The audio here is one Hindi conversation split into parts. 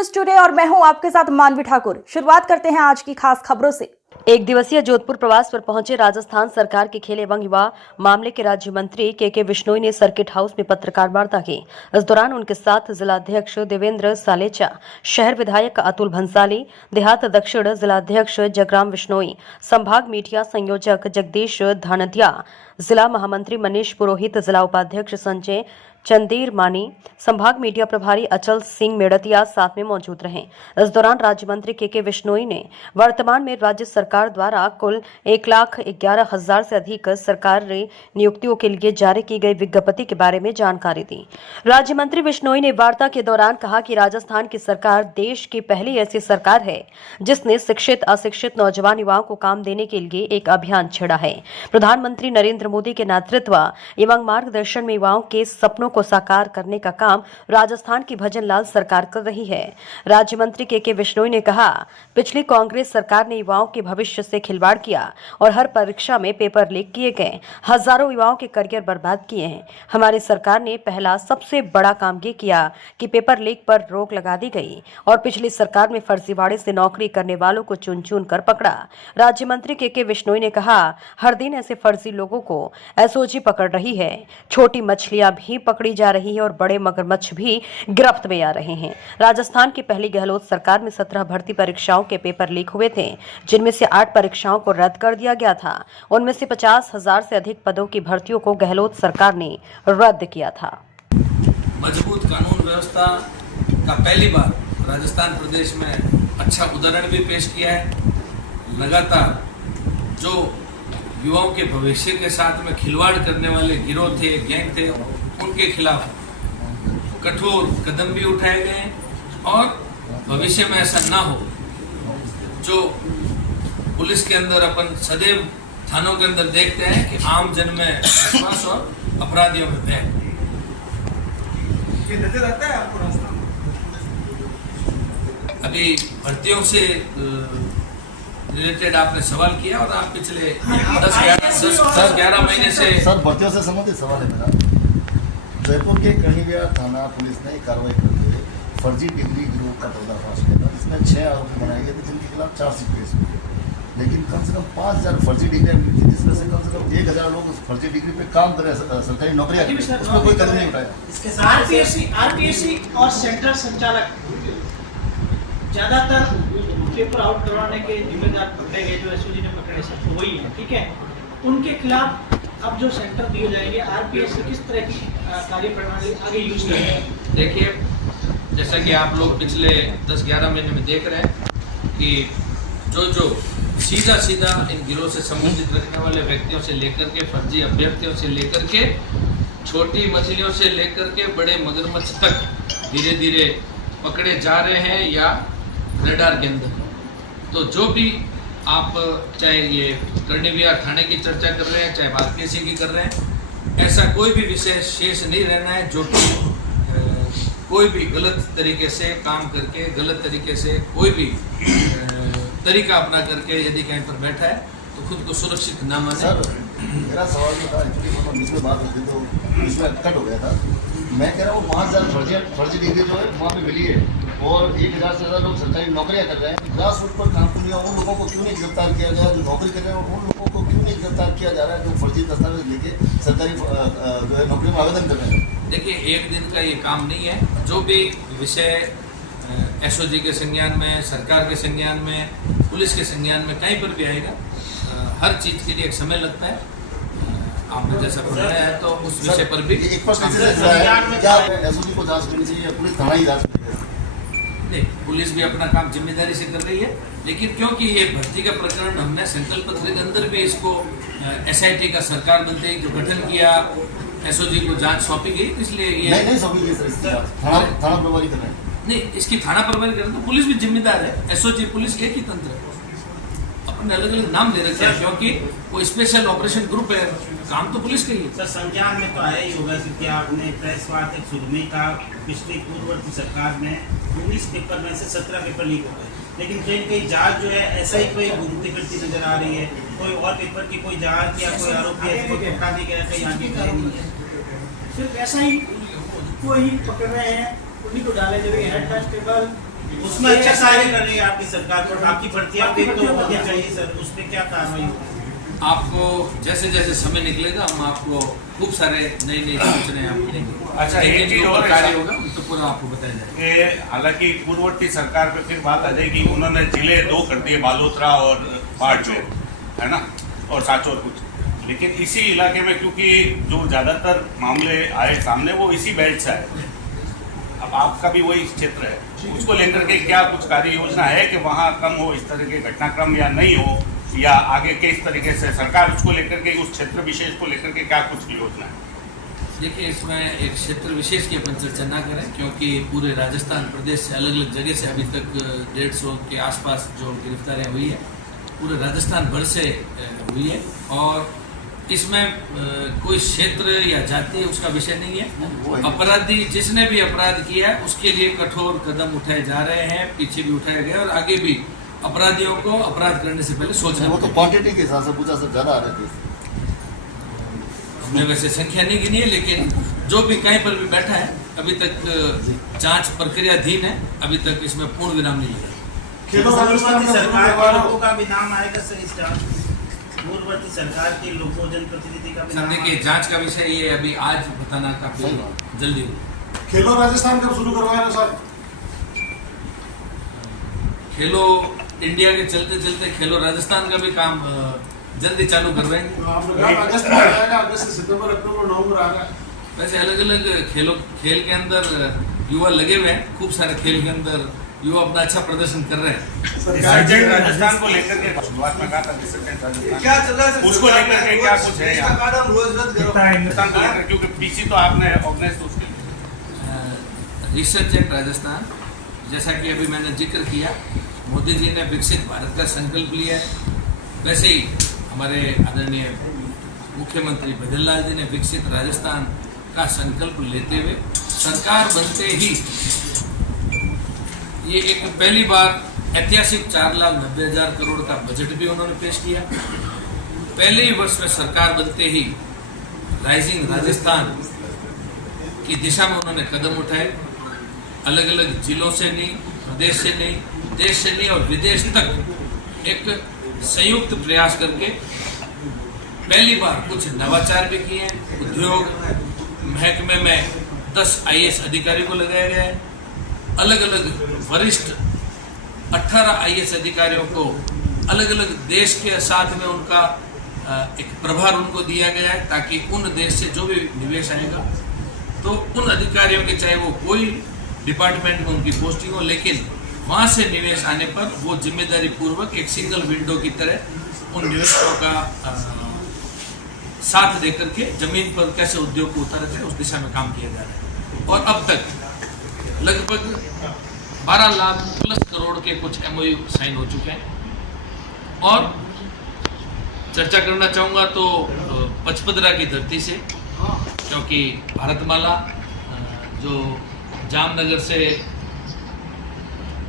न्यूज टुडे और मैं हूं आपके साथ मानवी ठाकुर। शुरुआत करते हैं आज की खास खबरों से। एक दिवसीय जोधपुर प्रवास पर पहुंचे राजस्थान सरकार के खेल एवं युवा मामले के राज्य मंत्री के बिश्नोई ने सर्किट हाउस में पत्रकार वार्ता की। इस दौरान उनके साथ जिलाध्यक्ष देवेंद्र सालेचा, शहर विधायक अतुल भंसाली, देहात दक्षिण जिलाध्यक्ष जगराम बिश्नोई, संभाग मीडिया संयोजक जगदीश धानदिया, जिला महामंत्री मनीष पुरोहित, जिला उपाध्यक्ष संजय चंदेर मानी, संभाग मीडिया प्रभारी अचल सिंह मेड़तिया साथ में मौजूद रहे। इस दौरान राज्य मंत्री के बिश्नोई ने वर्तमान में राज्य सरकार द्वारा कुल 1,11,000 से अधिक सरकारी नियुक्तियों के लिए जारी की गई विज्ञप्ति के बारे में जानकारी दी। राज्य मंत्री बिश्नोई ने वार्ता के दौरान कहा कि राजस्थान की सरकार देश की पहली ऐसी सरकार है जिसने शिक्षित अशिक्षित नौजवान युवाओं को काम देने के लिए एक अभियान छेड़ा है। प्रधानमंत्री नरेंद्र मोदी के नेतृत्व एवं मार्गदर्शन में युवाओं के सपनों को साकार करने का काम राजस्थान की भजन लाल सरकार कर रही है। राज्य मंत्री के बिश्नोई ने कहा, पिछली कांग्रेस सरकार ने युवाओं के भविष्य से खिलवाड़ किया और हर परीक्षा में पेपर लीक किए गए, हजारों युवाओं के करियर बर्बाद किए हैं। हमारी सरकार ने पहला सबसे बड़ा काम ये किया कि पेपर लीक पर रोक लगा दी गई और पिछली सरकार में फर्जीवाड़े से नौकरी करने वालों को चुन चुन कर पकड़ा। राज्य मंत्री के बिश्नोई ने कहा, हर दिन ऐसे फर्जी लोगों को एसओजी पकड़ रही है। छोटी मछलियां भी पकड़ी जा रही है और बड़े मगरमच्छ भी गिरफ्त में आ रहे हैं। राजस्थान की पहली गहलोत सरकार में 17 भर्ती परीक्षाओं के पेपर लीक हुए थे, जिनमें से 8 परीक्षाओं को रद्द कर दिया गया था। उनमें से 50,000 से अधिक पदों की भर्तियों को गहलोत सरकार ने रद्द किया था। मजबूत कानून व्यवस्था का पहली बार राजस्थान प्रदेश में अच्छा उदाहरण भी पेश किया है। लगातार जो युवाओं के भविष्य के साथ में खिलवाड़ करने वाले गिरोह थे, गैंग थे, उनके खिलाफ कठोर कदम भी उठाए गए और भविष्य में ऐसा ना हो। जो पुलिस के अंदर अपन सदैव थानों के अंदर देखते हैं कि आम जन में विश्वास और अपराधियों में भय। नजर आता है आपको रास्ता? अभी भर्तियों से रिलेटेड आपने सवाल किया और आप पिछले 10-11 महीने से सर भर्तियों से संबंधित सवाल है मेरा। जयपुर के कर्णिविहार थाना पुलिस ने कार्रवाई करके फर्जी डिग्री गिरोह का पर्दाफाश किया था, जिसमें 6 आरोपी बनाए गए थे, जिनके खिलाफ चार्जशीट पेश हुई। लेकिन कम से कम 5,000 फर्जी डिग्रियां मिली थी, जिसमें से कम 1,000 लोग उस फर्जी डिग्री पे काम कर रहे हैं, सरकारी नौकरियां कर रहे हैं, उसमें कोई कदम नहीं उठाया। इसके साथ आरपीएससी और सेंट्रल संचालक ज्यादातर पेपर आउट करवाने के जिम्मेदार पकड़े गए, जो एसओजी ने पकड़े सब तो वही है, ठीक है। उनके खिलाफ अब जो सेंटर दिए जाएंगे, आरपीएससी किस तरह की कार्यप्रणाली आगे यूज करेंगे? देखिए, जैसा कि आप लोग पिछले 10-11 महीने में देख रहे हैं कि जो सीधा इन गिरोह से संबंधित रखने वाले व्यक्तियों से लेकर के फर्जी अभ्यर्थियों से लेकर के छोटी मछलियों से लेकर के बड़े मगरमच्छ तक धीरे धीरे पकड़े जा रहे हैं या रडार के अंदर। तो जो भी आप चाहे ये कर्णिविहार थाने की चर्चा कर रहे हैं, चाहे आरपीएससी की कर रहे हैं, ऐसा कोई भी विषय शेष नहीं रहना है जो कि कोई भी गलत तरीके से काम करके, गलत तरीके से कोई भी तरीका अपना करके यदि कहीं पर बैठा है तो खुद को सुरक्षित ना माने। सर मेरा सवाल ये था, एक्चुअली बीच में बात होती तो बीच में कट हो गया था। मैं कह रहा हूँ 5,000 फर्जी डिग्री जो है वहाँ पे मिली है और 1,000 से ज़्यादा लोग सरकारी नौकरियाँ कर रहे हैं। ग्रास रूट पर काम किया, उन लोगों को क्यों नहीं गिरफ्तार किया गया? जो नौकरी कर रहे हैं उन लोगों को क्यों नहीं गिरफ्तार किया जा रहा है, जो फर्जी दस्तावेज लेके सरकारी जो है नौकरी में आवेदन कर रहे हैं? देखिए, एक दिन का ये काम नहीं है। जो भी विषय एसओजी के संज्ञान में, सरकार के संज्ञान में, पुलिस के संज्ञान में कहीं पर भी आएगा, हर चीज़ के लिए एक समय लगता है। आपने जैसा बताया है तो उस विषय पर भी एक प्रश्न क्या एसओजी को जांच करनी चाहिए या पुलिस थाना ही जांच करेगी? नहीं, पुलिस भी अपना काम जिम्मेदारी से कर रही है, लेकिन क्योंकि ये भर्ती का प्रकरण हमने संकल्प पत्र के अंदर भी इसको एसआईटी का सरकार बनते ही जो गठन किया, एसओजी को जांच सौंपी गई, इसलिए ये नहीं सौंपी गई सर, थाना प्रभारी कर रहे हैं। नहीं, इसकी थाना प्रभारी कर रहे तो पुलिस भी जिम्मेदार है। एसओजी पुलिस एक ही तंत्र है, अपने अलग अलग नाम दे रखे हैं क्योंकि वो स्पेशल ऑपरेशन ग्रुप है, काम तो पुलिस का ही है। सर संज्ञान में तो आया ही होगा क्योंकि आपने प्रेस वार्ता शुरू में कहा पिछली पूर्ववर्ती सरकार में 19 पेपर में से 17 पेपर लीक हो गए, लेकिन कहीं जांच जो है ऐसा ही कोई घूमती फिरती नजर आ रही है। कोई और पेपर की कोई जांच या कोई आरोपी ऐसे पकड़ा नहीं गया, कहीं आगे गए नहीं है। सिर्फ ऐसा ही को ही पकड़ रहे हैं, उन्हीं को डाले, जब हेड कांस्टेबल उसमें अच्छा कार्य कर रही है आपकी सरकार, पर आपकी भर्तियां भी तो होनी चाहिए सर, उस पर क्या कार्रवाई होगी? आपको जैसे जैसे समय निकलेगा हम आपको खूब सारे नई नई सूचनाएं आपको देंगे। अच्छा, एक चीज और कार्य होगा तो पूरा आपको बताया जाएगा। हालांकि पूर्ववर्ती सरकार पे फिर बात आ जाएगी, उन्होंने जिले 2 कर दिए, बालोतरा और बाड़मेर, है ना, और सांचौर कुछ, लेकिन इसी इलाके में क्योंकि जो ज्यादातर मामले आए सामने वो इसी बेल्ट से आए, अब आपका भी वही क्षेत्र है, उसको लेकर के क्या कुछ कार्य योजना है कि वहाँ कम हो इस तरह के घटनाक्रम या नहीं हो, या आगे किस तरीके से सरकार उसको लेकर के उस क्षेत्र विशेष को लेकर के क्या कुछ योजना है? देखिए, इसमें एक क्षेत्र विशेष की अपन चर्चा ना करें, क्योंकि पूरे राजस्थान प्रदेश से अलग अलग जगह से अभी तक 150 के आसपास जो गिरफ्तारियां हुई है पूरे राजस्थान भर से हुई है, और इसमें कोई क्षेत्र या जाति उसका विषय नहीं है। अपराधी जिसने भी अपराध किया है उसके लिए कठोर कदम उठाए जा रहे हैं, पीछे भी उठाए गए और आगे भी अपराधियों को अपराध करने से पहले सोचना। वो तो क्वांटिटी के हिसाब से पूछा, सब ज्यादा आ रहे थे, हमने वैसे संख्या नहीं गिनी है, लेकिन जो भी कहीं पर भी बैठा है अभी तक जांच प्रक्रियाधीन है, अभी तक इसमें पूर्ण विराम नहीं लगा। पूर्ववर्ती सरकार के लोगों का भी नाम आएगा सर इस जांच में? पूर्ववर्ती सरकार के लोगों, जनप्रतिनिधि का भी नाम? देखिए, जांच का विषय ये अभी आज बताना काफी जल्दी होगा। खेलो राजस्थान कब शुरू करवाया ना सर? खेलो इंडिया के चलते चलते खेलो राजस्थान का भी काम जल्दी चालू करवाएंगे। आपने कहा अगस्त में आएगा, अगस्त से सितंबर, अक्टूबर, नवंबर आएगा। वैसे अलग अलग खेल के अंदर युवा लगे हुए हैं, खूब सारे खेल के अंदर युवा अपना अच्छा प्रदर्शन कर रहे हैं। राजस्थान को लेकर के शुरुआत में कहा था क्या चल रहा है, उसको लेकर के क्या कुछ है राजस्थान को लेकर, क्योंकि पीसी तो आपने ऑर्गेनाइज उसके रिसर्च एट राजस्थान, जैसा कि अभी मैंने जिक्र किया, मोदी जी ने विकसित भारत का संकल्प लिया है, वैसे ही हमारे आदरणीय मुख्यमंत्री भजनलाल जी ने विकसित राजस्थान का संकल्प लेते हुए सरकार बनते ही ये एक पहली बार ऐतिहासिक 4,90,000 करोड़ का बजट भी उन्होंने पेश किया। पहले ही वर्ष में सरकार बनते ही राइजिंग राजस्थान की दिशा में उन्होंने कदम उठाए। अलग अलग जिलों से नहीं, प्रदेश से नहीं, देश से नहीं और विदेश तक एक संयुक्त प्रयास करके पहली बार कुछ नवाचार भी किए हैं। उद्योग महकमे में 10 IAS अधिकारी को लगाया गया है। अलग अलग वरिष्ठ 18 IAS अधिकारियों को अलग अलग देश के साथ में उनका एक प्रभार उनको दिया गया है, ताकि उन देश से जो भी निवेश आएगा तो उन अधिकारियों के, चाहे वो कोई डिपार्टमेंट में उनकी पोस्टिंग हो, लेकिन वहाँ से निवेश आने पर वो जिम्मेदारी पूर्वक एक सिंगल विंडो की तरह उन निवेशकों का साथ देकर के जमीन पर कैसे उद्योग को उतारा जाए उस दिशा में काम किया जा रहा है। और अब तक लगभग 12 लाख प्लस करोड़ के कुछ MOU साइन हो चुके हैं। और चर्चा करना चाहूँगा तो पचपदरा की धरती से, क्योंकि भारतमाला जो जामनगर से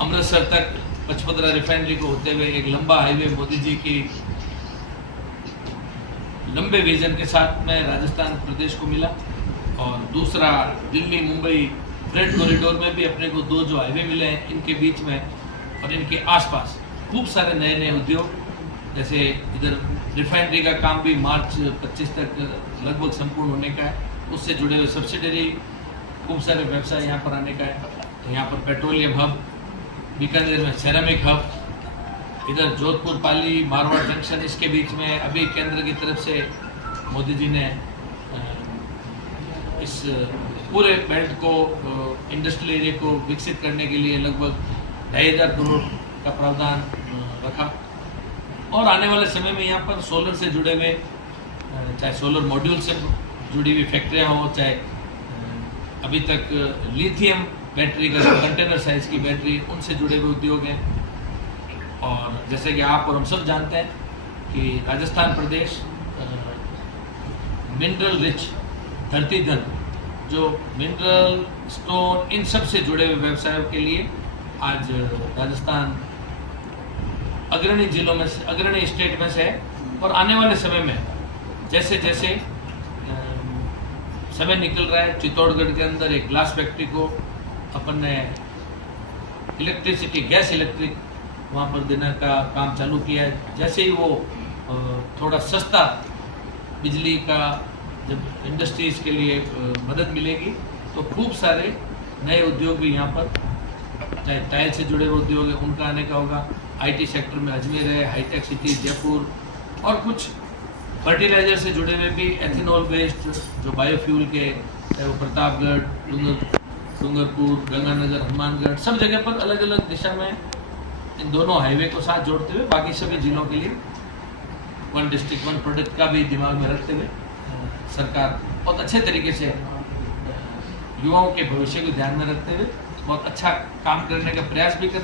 अमृतसर तक पचपदरा रिफाइनरी को होते हुए एक लंबा हाईवे मोदी जी की लंबे विजन के साथ में राजस्थान प्रदेश को मिला, और दूसरा दिल्ली मुंबई फ्रेट कॉरिडोर में भी अपने को 2 जो हाईवे मिले हैं, इनके बीच में और इनके आसपास खूब सारे नए नए उद्योग, जैसे इधर रिफाइनरी का काम भी मार्च 25 तक लगभग संपूर्ण होने का है, उससे जुड़े हुए सब्सिडरी खूब सारे व्यवसाय यहाँ पर आने का है। तो यहाँ पर पेट्रोलियम हब, बीकानेर में सेरामिक हब, इधर जोधपुर पाली मारवाड़ जंक्शन, इसके बीच में अभी केंद्र की तरफ से मोदी जी ने इस पूरे बेल्ट को, इंडस्ट्रियल एरिया को विकसित करने के लिए लगभग 2,500 करोड़ का प्रावधान रखा। और आने वाले समय में यहाँ पर सोलर से जुड़े हुए, चाहे सोलर मॉड्यूल से जुड़ी हुई फैक्ट्रियाँ हो, चाहे अभी तक लिथियम बैटरी का कंटेनर साइज की बैटरी, उनसे जुड़े हुए उद्योग हैं। और जैसे कि आप और हम सब जानते हैं कि राजस्थान प्रदेश मिनरल रिच, धरती धन, जो मिनरल, स्टोन, इन सब से जुड़े हुए व्यवसायों के लिए आज राजस्थान अग्रणी जिलों में से, अग्रणी स्टेट में से है। और आने वाले समय में जैसे जैसे समय निकल रहा है, चित्तौड़गढ़ के अंदर एक ग्लास फैक्ट्री को अपन ने इलेक्ट्रिसिटी गैस इलेक्ट्रिक वहाँ पर देने का काम चालू किया है। जैसे ही वो थोड़ा सस्ता बिजली का जब इंडस्ट्रीज़ के लिए मदद मिलेगी तो खूब सारे नए उद्योग भी यहाँ पर, चाहे टाइल से जुड़े हुए उद्योग है उनका आने का होगा। आईटी सेक्टर में अजमेर है, हाईटेक सिटी जयपुर, और कुछ फर्टिलाइजर से जुड़े हुए भी, एथेनॉल बेस्ड जो बायोफ्यूल के, चाहे वो प्रतापगढ़, डूंगरपुर, गंगानगर, हनुमानगढ़, सब जगह पर अलग अलग दिशा में इन दोनों हाईवे को साथ जोड़ते हुए बाकी सभी जिलों के लिए वन डिस्ट्रिक्ट वन प्रोडक्ट का भी दिमाग में रखते हुए सरकार बहुत अच्छे तरीके से युवाओं के भविष्य को ध्यान में रखते हुए बहुत अच्छा काम करने का प्रयास भी कर